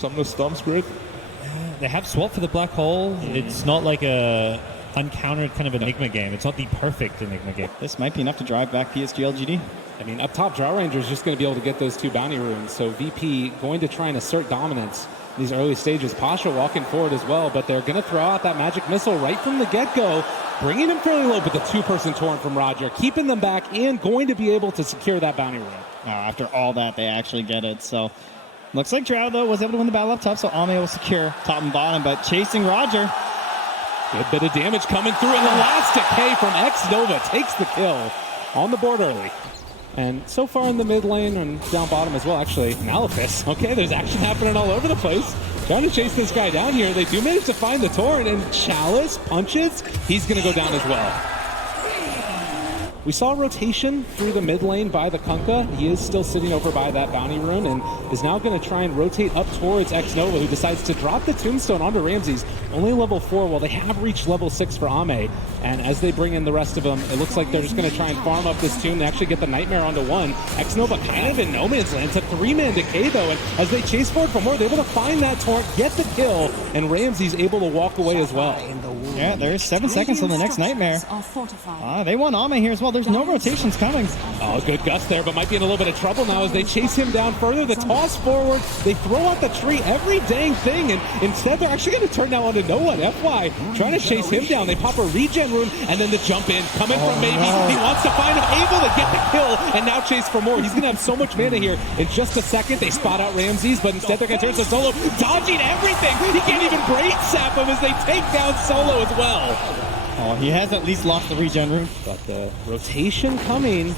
Somnus Storm's great. They have swap for the black hole. It's not like a uncountered kind of Enigma game. It's not the perfect Enigma game. This might be enough to drive back PSG.LGD. I mean, up top, Drow Ranger is just going to be able to get those 2 bounty runes. So VP going to try and assert dominance in these early stages. Pasha walking forward as well, but they're going to throw out that magic missile right from the get-go, bringing him fairly low, but the 2-person torrent from Roger, keeping them back and going to be able to secure that bounty rune. After all that, they actually get it. So looks like Drow, though, was able to win the battle up top, so Ame will secure top and bottom, but chasing Roger. Good bit of damage coming through, and the last decay from X-Nova takes the kill on the board early. And so far in the mid lane and down bottom as well, actually, Malefus. Okay, there's action happening all over the place. Trying to chase this guy down here. They do manage to find the torrent, and Chalice punches. He's going to go down as well. We saw a rotation through the mid lane by the Kunkka. He is still sitting over by that bounty rune and is now going to try and rotate up towards X-Nova, who decides to drop the tombstone onto Ramses. Only level 4, while they have reached level 6 for Ame. And as they bring in the rest of them, it looks like they're just going to try and farm up this tomb to actually get the Nightmare onto 1. X-Nova kind of in no man's land. It's a 3-man decay, though, and as they chase forward for more, they're able to find that torrent, get the kill, and Ramses able to walk away as well. Yeah, there's 7 seconds till the next Nightmare. They want Ame here as well. There's no rotations coming. Oh, good gust there, but might be in a little bit of trouble now as they chase him down further. The toss forward, they throw out the tree, every dang thing, and instead they're actually going to turn now onto no one. FY trying to chase him down. They pop a regen rune, and then the jump in, coming from Maybe. No. He wants to find him, able to get the kill, and now chase for more. He's going to have so much mana here. In just a second, they spot out Ramses, but instead they're going to turn to Solo, dodging everything. He can't even brain sap him as they take down Solo as well. Oh, he has at least lost the regen rune. But the rotation coming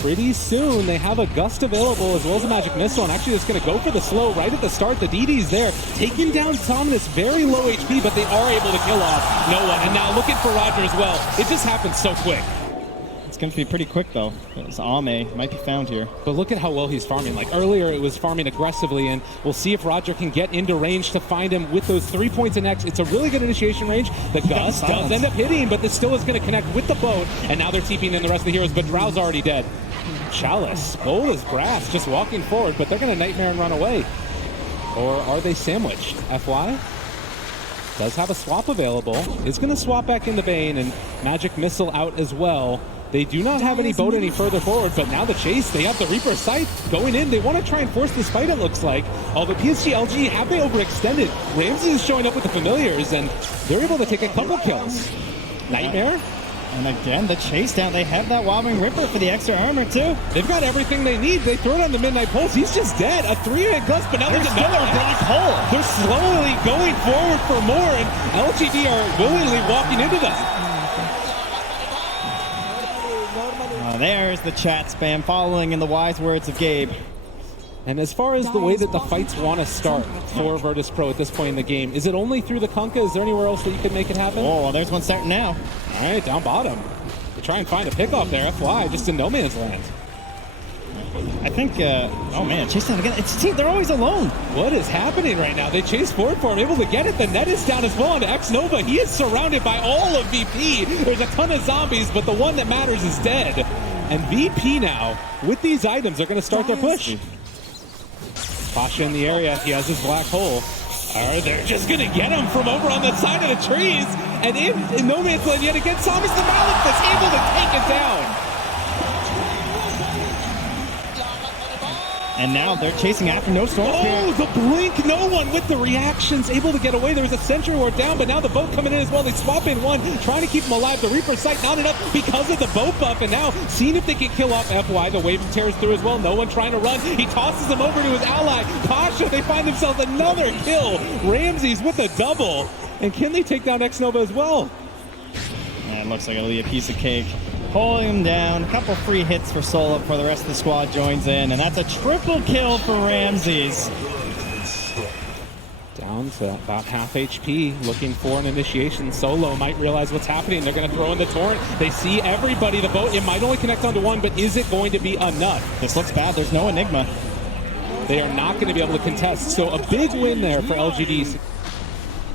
pretty soon. They have a gust available as well as a magic missile, and actually it's going to go for the slow right at the start. The DD's there, taking down Somnus, very low HP, but they are able to kill off no one. And now looking for Roger as well. It just happens so quick. It's going to be pretty quick, though. As Ame might be found here. But look at how well he's farming. Like earlier, it was farming aggressively, and we'll see if Roger can get into range to find him with those 3 points in X. It's a really good initiation range. The Gust does end up hitting, but this still is going to connect with the boat, and now they're TPing in the rest of the heroes, but Drow's already dead. Chalice, bold as brass, just walking forward, but they're going to Nightmare and run away. Or are they sandwiched? FY does have a swap available. Is going to swap back into Bane, and Magic Missile out as well. They do not have any boat any further forward, but now the chase, they have the Reaper Sight going in. They want to try and force this fight, it looks like. Although PSG.LGD, have they overextended? Ramses is showing up with the familiars, and they're able to take a couple kills. Nightmare? And again, the chase down. They have that Wobbling Ripper for the extra armor, too. They've got everything they need. They throw it on the Midnight Pulse. He's just dead. A 3-hit gust, but now there's another black hole. They're slowly going forward for more, and LGD are willingly walking into that. There's the chat spam following in the wise words of Gabe. And as far as the way that the fights want to start for Virtus Pro at this point in the game, is it only through the Kunkka? Is there anywhere else that you could make it happen? Oh, well, there's one starting now. All right, down bottom. They try and find a pickoff there. FY just in no man's land. I think, oh man, chase down again. They're always alone. What is happening right now? They chase forward for him, able to get it. The net is down as well onto X-Nova. He is surrounded by all of VP. There's a ton of zombies, but the one that matters is dead. And VP now, with these items, are going to start their push. Pasha in the area. He has his black hole. They're just going to get him from over on the side of the trees. And in no man's land yet again, Thomas the Malefus able to take it down. And now they're chasing after no storm. Oh, the blink, no one with the reactions, able to get away. There was a Sentry Ward down, but now the boat coming in as well. They swap in one, trying to keep him alive. The Reaper Sight not enough because of the boat buff, and now seeing if they can kill off FY. The wave tears through as well. No one trying to run. He tosses him over to his ally. Pasha, they find themselves another kill. Ramses with a double. And can they take down X-Nova as well? It looks like it'll be a piece of cake. Pulling him down, a couple free hits for Solo before the rest of the squad joins in, and that's a triple kill for Ramses. Down to about half HP, looking for an initiation. Solo might realize what's happening. They're going to throw in the torrent. They see everybody. The boat, it might only connect onto one, but is it going to be enough? This looks bad. There's no Enigma. They are not going to be able to contest, so a big win there for LGD.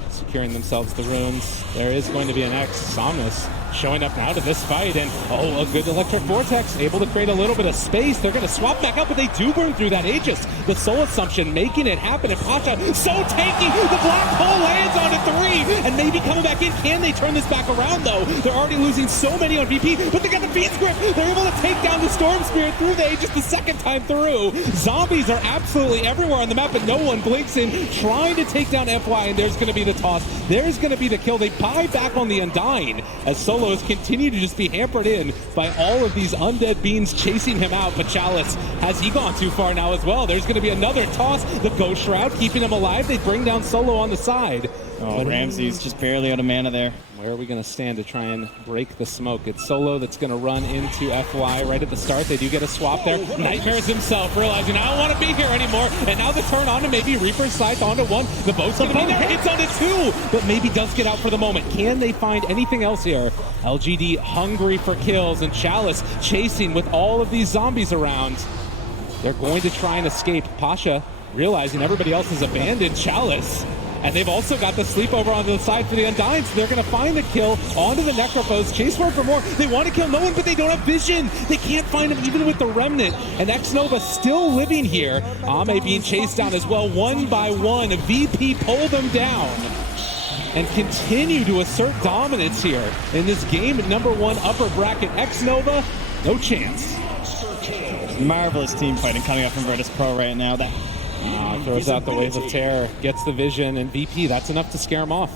Securing themselves the runes. There is going to be an X. Somnus showing up now to this fight, and a good electric vortex, able to create a little bit of space. They're going to swap back up, but they do burn through that Aegis. The Soul Assumption making it happen, and Pasha so tanky. The black hole lands on a 3, and maybe coming back in. Can they turn this back around, though? They're already losing so many on VP, but they got the Fiend's Grip. They're able to take down the Storm Spirit through the Aegis the second time through. Zombies are absolutely everywhere on the map, but no one blinks in, trying to take down FY, and there's going to be the toss. There's going to be the kill. They buy back on the Undying as Solos continue to just be hampered in by all of these undead beings chasing him out. But Chalice, has he gone too far now as well? There's going to be another toss. The Ghost Shroud keeping him alive. They bring down Solo on the side. Oh, Ramsey's just barely out of mana there. Where are we going to stand to try and break the smoke? It's Solo that's going to run into FY right at the start. They do get a swap there. Nightmares himself realizing, I don't want to be here anymore. And now the turn on to maybe Reaper's Scythe onto 1. The boat's going to be there. It's onto 2, but maybe does get out for the moment. Can they find anything else here? LGD hungry for kills, and Chalice chasing with all of these zombies around. They're going to try and escape. Pasha realizing everybody else has abandoned Chalice. And they've also got the sleepover onto the side for the Undying, so they're going to find the kill onto the Necrophos. Chase for more. They want to kill no one, but they don't have vision. They can't find him even with the Remnant. And X-Nova still living here. Ame being chased down as well, 1 by 1. VP pull them down and continue to assert dominance here in this game at #1 upper bracket. X-Nova, no chance. Marvelous team fighting coming up from Virtus Pro right now. That throws out the Wave of Terror, gets the vision, and VP, that's enough to scare him off.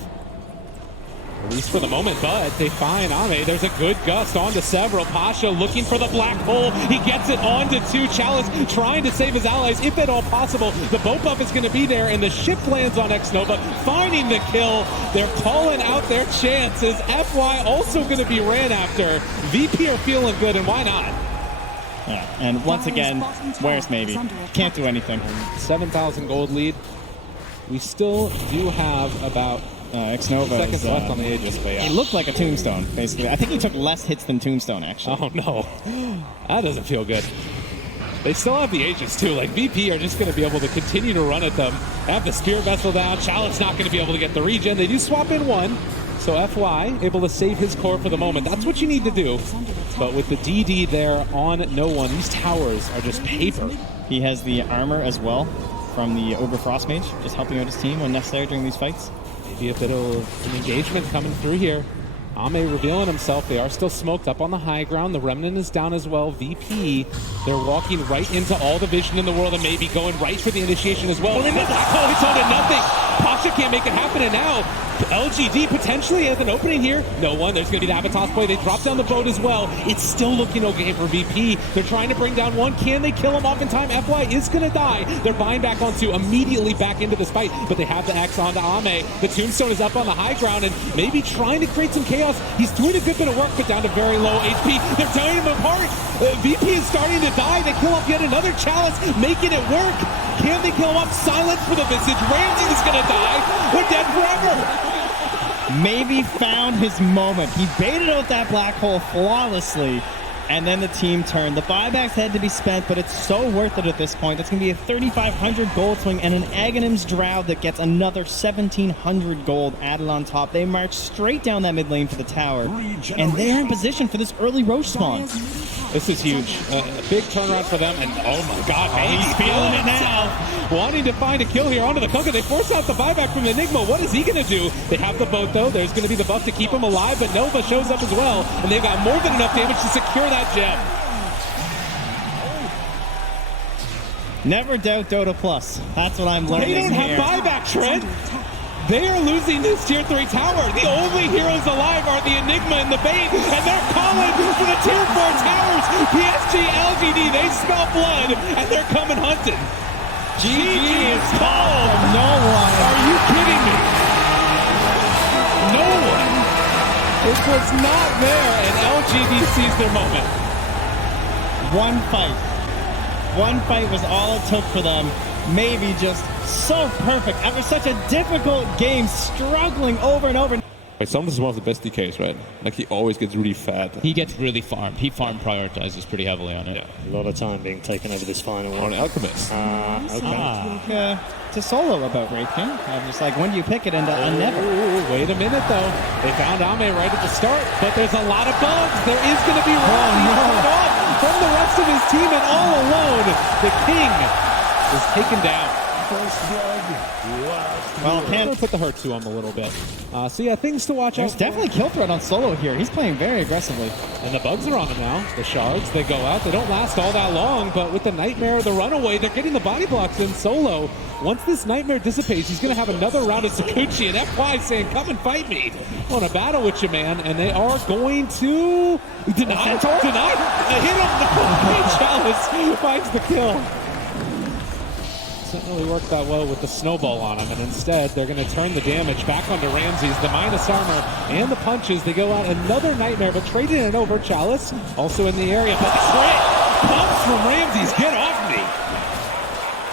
At least for the moment, but they find Ame. There's a good gust onto several. Pasha looking for the black hole. He gets it onto 2. Chalice trying to save his allies, if at all possible. The boat buff is going to be there, and the ship lands on X-Nova, finding the kill. They're calling out their chances. FY also going to be ran after. VP are feeling good, and why not? Yeah, and once again, where's maybe? Can't do anything. 7,000 gold lead. We still do have about X-Nova seconds left on the Aegis, but yeah. It looked like a tombstone, basically. I think he took less hits than tombstone, actually. Oh no, that doesn't feel good. They still have the Aegis too. Like VP are just going to be able to continue to run at them. Have the Spear Vessel down. Chalice not going to be able to get the regen. They do swap in 1. So FY able to save his core for the moment. That's what you need to do. But with the DD there on no one, these towers are just paper. He has the armor as well from the Ogre Frostmage, just helping out his team when necessary during these fights. Maybe a bit of an engagement coming through here. Ame revealing himself. They are still smoked up on the high ground. The Remnant is down as well. VP, they're walking right into all the vision in the world and maybe going right for the initiation as well. Oh, they missed that call. It's on to nothing. Pasha can't make it happen, and now LGD potentially has an opening here. No one. There's going to be the Avatos play. They drop down the boat as well. It's still looking okay for VP. They're trying to bring down 1. Can they kill him off in time? FY is going to die. They're buying back onto immediately back into this fight, but they have the X onto Ame. The Tombstone is up on the high ground and maybe trying to create some chaos. He's doing a good bit of work, but down to very low HP. They're tearing him apart. VP is starting to die. They kill off yet another Chalice, making it work. Can they kill him off? Silence for the Visage. Ramsey is going to die. They're dead forever. Maybe found his moment. He baited out that black hole flawlessly, and then the team turned. The buybacks had to be spent, but it's so worth it at this point. That's going to be a 3,500 gold swing and an Aghanim's Drow that gets another 1,700 gold added on top. They march straight down that mid lane for the tower, and they're in position for this early Roche spawn. This is huge. A big turnaround for them, and oh my god, man, he's feeling it now. Wanting to find a kill here onto the Kunkka. They force out the buyback from Enigma. What is he going to do? They have the boat, though. There's going to be the buff to keep him alive, but Nova shows up as well, and they've got more than enough damage to secure that gem. Never doubt Dota Plus. That's what I'm learning here. They don't have buyback, Trent. They are losing this tier 3 tower. The only heroes alive are the Enigma and the Bait, and they're calling for the tier 4 towers. PSG.LGD, they smell blood, and they're coming hunting. GG is called. No one. Are you kidding me? No one. This was not there, and LGD sees their moment. One fight. One fight was all it took for them. Maybe just so perfect after such a difficult game, struggling over and over. Wait, Somnus is one of the best DKs, right? Like, he always gets really fat. He gets really farmed. He farm prioritizes pretty heavily on it. Yeah. A lot of time being taken over this final On one. Alchemist. Okay. To solo about Wraith King. I'm just like, when do you pick it? And never. Ooh, wait a minute, though. They found Ame right at the start, but there's a lot of bugs. There is going to be Ramsey cut off from the rest of his team, and all alone, the King is taken down. Well, I'm going to put the hurt to him a little bit. So yeah, things to watch out there's for. definitely kill threat on solo here. He's playing very aggressively. And the bugs are on him now. The shards, they go out. They don't last all that long, but with the Nightmare, the runaway, they're getting the body blocks in solo. Once this Nightmare dissipates, he's going to have another round of Sakuchi, and FY saying, come and fight me. I want to battle with you, man. And they are going to deny. Hit him. No. Chalice finds the kill. Doesn't really work that well with the snowball on him, and instead they're going to turn the damage back onto Ramses. The minus armor and the punches, they go out. Another Nightmare, but traded it over. Chalice also in the area, but the crit comes from Ramses. Get off me.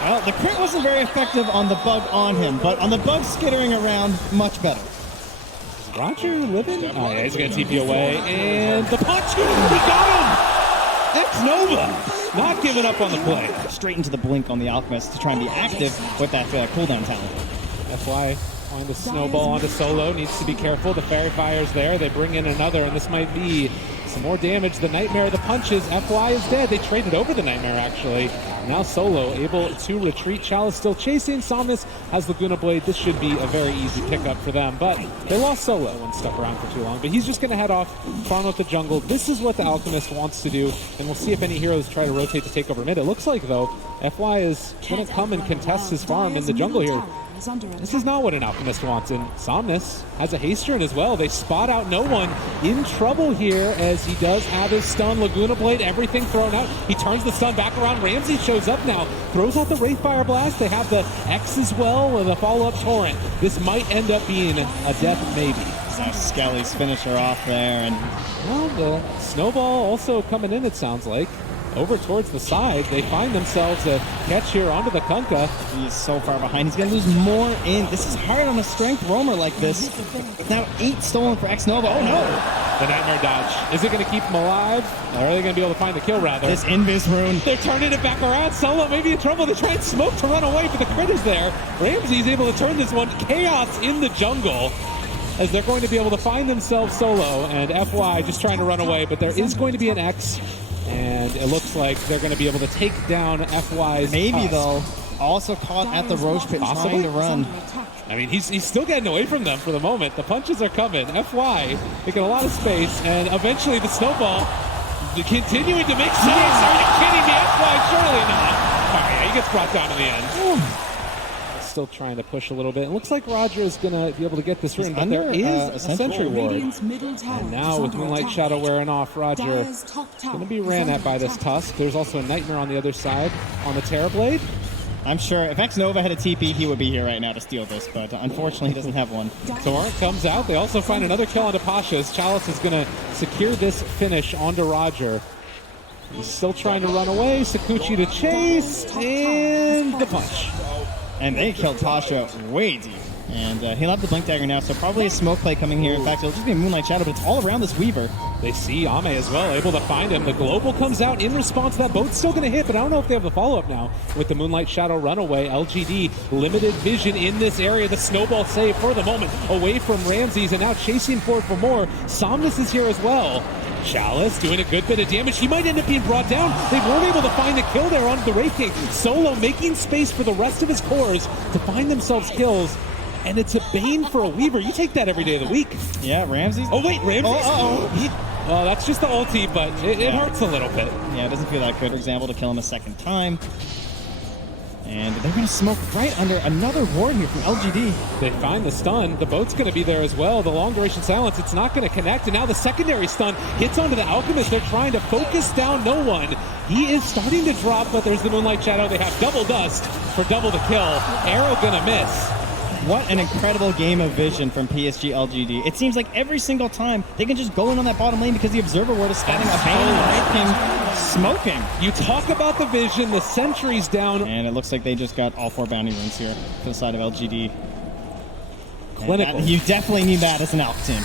Well, the crit wasn't very effective on the bug on him, but on the bug skittering around, much better. Is Roger living? Oh yeah, he's going to TP away, and the punch, he got him. X-Nova not giving up on the play. Straight into the blink on the Alchemist to try and be active with that cooldown talent. FY on the snowball onto solo, needs to be careful. The Fairy Fire's there. They bring in another, and this might be some more damage. The Nightmare, the punches. FY is dead. They traded over the Nightmare, actually. Now solo able to retreat. Chalice still chasing. Somnus has Laguna Blade. This should be a very easy pickup for them, but they lost solo and stuck around for too long. But he's just going to head off, farm out the jungle. This is what the Alchemist wants to do, and we'll see if any heroes try to rotate to take over mid. It looks like, though, FY is going to come and contest his farm in the jungle here. This is not what an Alchemist wants, and Somnus has a haste turn as well. They spot out no one. In trouble here as he does have his stun. Laguna Blade, everything thrown out. He turns the stun back around. Ramsey shows up now, throws out the Wraithfire Blast. They have the X as well with a follow-up torrent. This might end up being a death maybe. Skelly's finisher off there, and Well, the snowball also coming in, it sounds like. Over towards the side, they find themselves a catch here onto the Kunkka. he's so far behind. He's going to lose more in. This is hard on a strength roamer like this. It's now 8 stolen for X-Nova. Oh no! The Nightmare dodge. Is it going to keep him alive? Or are they going to be able to find the kill, rather? This Invis rune. They're turning it back around. Solo maybe in trouble. They try and smoke to run away, but the crit is there. Ramsey's able to turn this one. Chaos in the jungle, as they're going to be able to find themselves solo, and FY just trying to run away, but there is going to be an X, and it looks like they're going to be able to take down FY's Maybe, tusk. though. Also caught at the Roche pit Possibly. trying to run. I mean, he's still getting away from them for the moment. The punches are coming. FY making a lot of space, and eventually the snowball continuing to make sense. Are you kidding me? FY, surely not. All right, yeah, he gets brought down in the end. Still trying to push a little bit. It looks like Roger is going to be able to get this rune, but there under, is a Sentry Ward. And Now with Moonlight Shadow wearing off, Roger going to be ran at by this Tusk. There's also a Nightmare on the other side on the Terrorblade. I'm sure if X-Nova had a TP, he would be here right now to steal this, but unfortunately he doesn't have one. Torrent comes out. They also find another kill onto Pasha's. Chalice is going to secure this finish onto Roger. He's still trying to run away. Sakuchi to chase, and the punch. And they killed Pasha way deep. And he'll have the Blink Dagger now, so probably a smoke play coming here. In fact, it'll just be a Moonlight Shadow, but it's all around this Weaver. They see Ame as well, able to find him. The Global comes out in response to that. Boat's still going to hit, but I don't know if they have the follow-up now with the Moonlight Shadow runaway. LGD, limited vision in this area. The Snowball save for the moment away from Ramses, and now chasing forward for more. Somnus is here as well. Chalice doing a good bit of damage. He might end up being brought down. They weren't able to find the kill there onto the Wraith King. Solo making space for the rest of his cores to find themselves kills. And it's a bane for a Weaver. You take that every day of the week. Yeah, Ramses. Oh, wait, Ramses. Oh. Well, that's just the ulti, but it hurts a little bit. Yeah, it doesn't feel that good. For example, to kill him a second time. And they're going to smoke right under another ward here from LGD. They find the stun. The boat's going to be there as well. The long duration silence, it's not going to connect. And now the secondary stun hits onto the Alchemist. They're trying to focus down no one. He is starting to drop, but there's the Moonlight Shadow. They have double dust for double the kill. Arrow going to miss. What an incredible game of vision from PSG.LGD. It seems like every single time they can just go in on that bottom lane because the Observer Ward is standing up and Wraith King smoking. You talk about the vision, the sentry's down. And it looks like they just got all 4 bounty runes here to the side of LGD. clinical. You definitely need that as an Alpha team.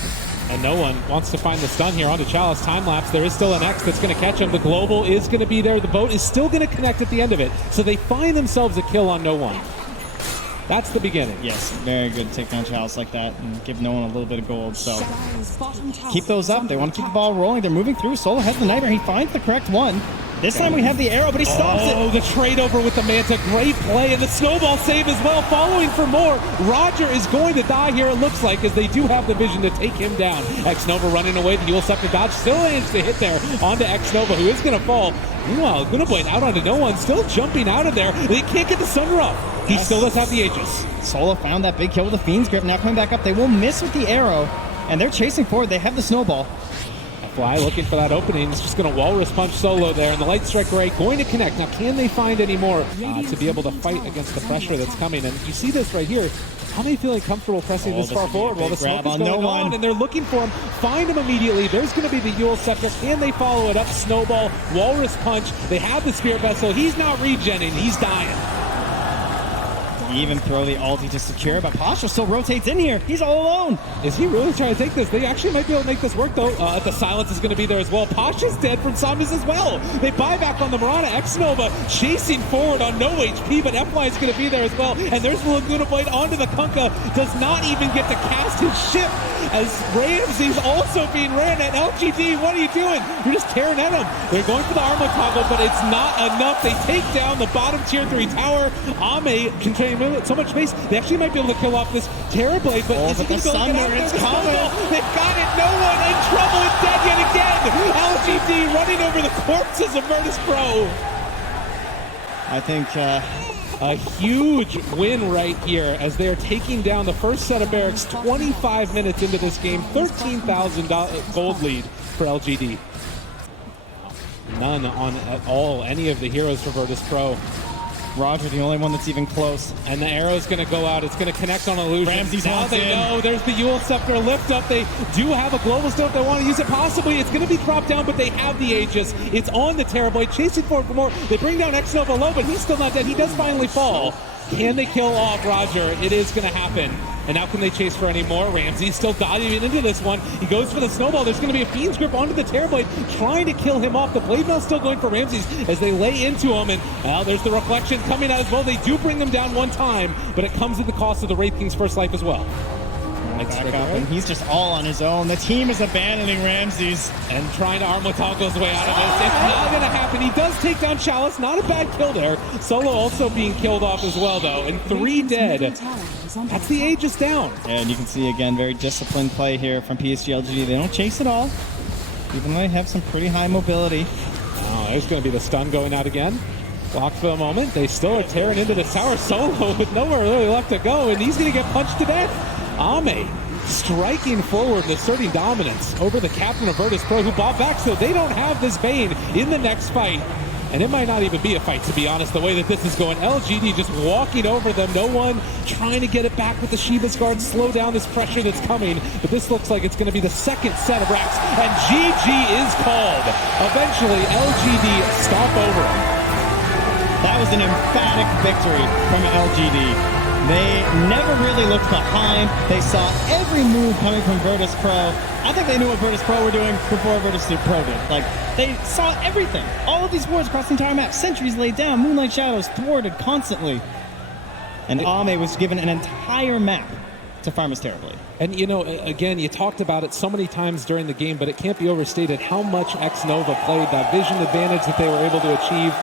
And no one wants to find the stun here onto Chalice. Time lapse. There is still an X that's going to catch him. The global is going to be there. The boat is still going to connect at the end of it. So they find themselves a kill on no one. That's the beginning. Yes, very good to take down Chalice like that and give no one a little bit of gold. So keep those up. They want to keep the ball rolling. They're moving through. Solo has the Nightmare. He finds the correct one. This time we have the arrow, but he stops it. Oh, the trade over with the Manta. Great play, and the snowball save as well. Following for more. Roger is going to die here, it looks like, as they do have the vision to take him down. X-Nova running away. The Yule Scepter dodge still managed to hit there onto X-Nova, who is going to fall. Meanwhile, Gunablade out onto no one, still jumping out of there. They can't get the Sunderer off. He still does have the Aegis. Solo found that big kill with the Fiend's Grip. Now coming back up. They will miss with the arrow, and they're chasing forward. They have the snowball. Fly looking for that opening. It's just going to Walrus Punch Solo there, and the Light Strike Ray going to connect. Now, can they find any more to be able to fight against the pressure that's coming? And you see this right here. How many feeling comfortable pressing this far forward while the smoke is going on, and they're looking for him. Find him immediately. There's going to be the Yule Scepter. Can they follow it up? Snowball, Walrus Punch. They have the Spirit Vessel. He's not regenning. He's dying. Even throw the ulti to secure, but Pasha still rotates in here. He's all alone. Is he really trying to take this? They actually might be able to make this work, though. The silence is going to be there as well. Pasha's dead from zombies as well. They buy back on the Mirana. X-Nova chasing forward on no HP, but F-Line is going to be there as well. And there's the Laguna Blade onto the Kunkka. Does not even get to cast his ship, as Ramsey's also being ran at. LGD, what are you doing? You're just tearing at him. They're going for the armor toggle, but it's not enough. They take down the bottom tier 3 tower. Ame containing so much space. They actually might be able to kill off this Terrorblade, but is it going to go get out? They've got it. No one in trouble. It's dead yet again. LGD running over the corpses of Virtus Pro. I think a huge win right here as they are taking down the first set of barracks 25 minutes into this game. 13,000 gold lead for LGD. None on at all any of the heroes for Virtus Pro. Roger, the only one that's even close. And the arrow's going to go out. It's going to connect on Illusion. Ramsey's now they know there's the Yule Scepter lift up. They do have a global still if they want to use it. Possibly it's going to be dropped down, but they have the Aegis. It's on the Terrorblade. Chasing forward for more. They bring down X-Nova low, but he's still not dead. He does finally fall. Can they kill off Roger? It is going to happen. And now can they chase for any more? Ramsey still diving into this one. He goes for the snowball. There's going to be a Fiend's Grip onto the Terrorblade, trying to kill him off. The Blade Mail still going for Ramsey's as they lay into him. And well, there's the Reflection coming out as well. They do bring them down one time, but it comes at the cost of the Wraith King's first life as well. Back up, and he's just all on his own. The team is abandoning Ramses and trying to arm Toggle his way out of this. It's not going to happen. He does take down Chalice. Not a bad kill there. Solo also being killed off as well, though. And 3 dead. That's the Aegis down. And you can see, again, very disciplined play here from PSG.LGD. They don't chase at all, even though they have some pretty high mobility. Oh, there's going to be the stun going out again. Blocked for the moment. They still are tearing into the tower. Solo with nowhere really left to go, and he's going to get punched to death. Ame striking forward and asserting dominance over the captain of Virtus Pro, who bought back, so they don't have this Bane in the next fight. And it might not even be a fight, to be honest, the way that this is going. LGD just walking over them. No one trying to get it back with the Shiva's Guard, slow down this pressure that's coming. But this looks like it's going to be the second set of racks. And GG is called. Eventually, LGD stop over them. That was an emphatic victory from LGD. They never really looked behind. They saw every move coming from Virtus Pro. I think they knew what Virtus Pro were doing before Virtus Pro did. Like, they saw everything. All of these wards across the entire map. Sentries laid down, Moonlight Shadows thwarted constantly. And Ame was given an entire map to farm his Terrorblade. And, you know, again, you talked about it so many times during the game, but it can't be overstated how much X-Nova played, that vision advantage that they were able to achieve.